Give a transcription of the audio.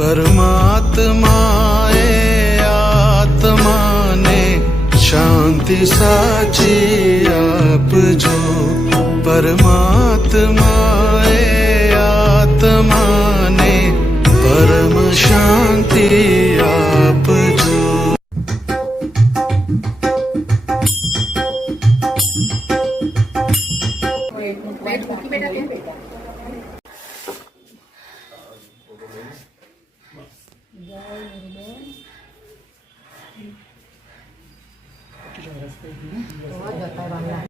परमात्माए आत्मा ने शांति साची आप जो परमात्माए आत्मा ने परम शांति आप जो โอ้ยหยดไปบางอย่าง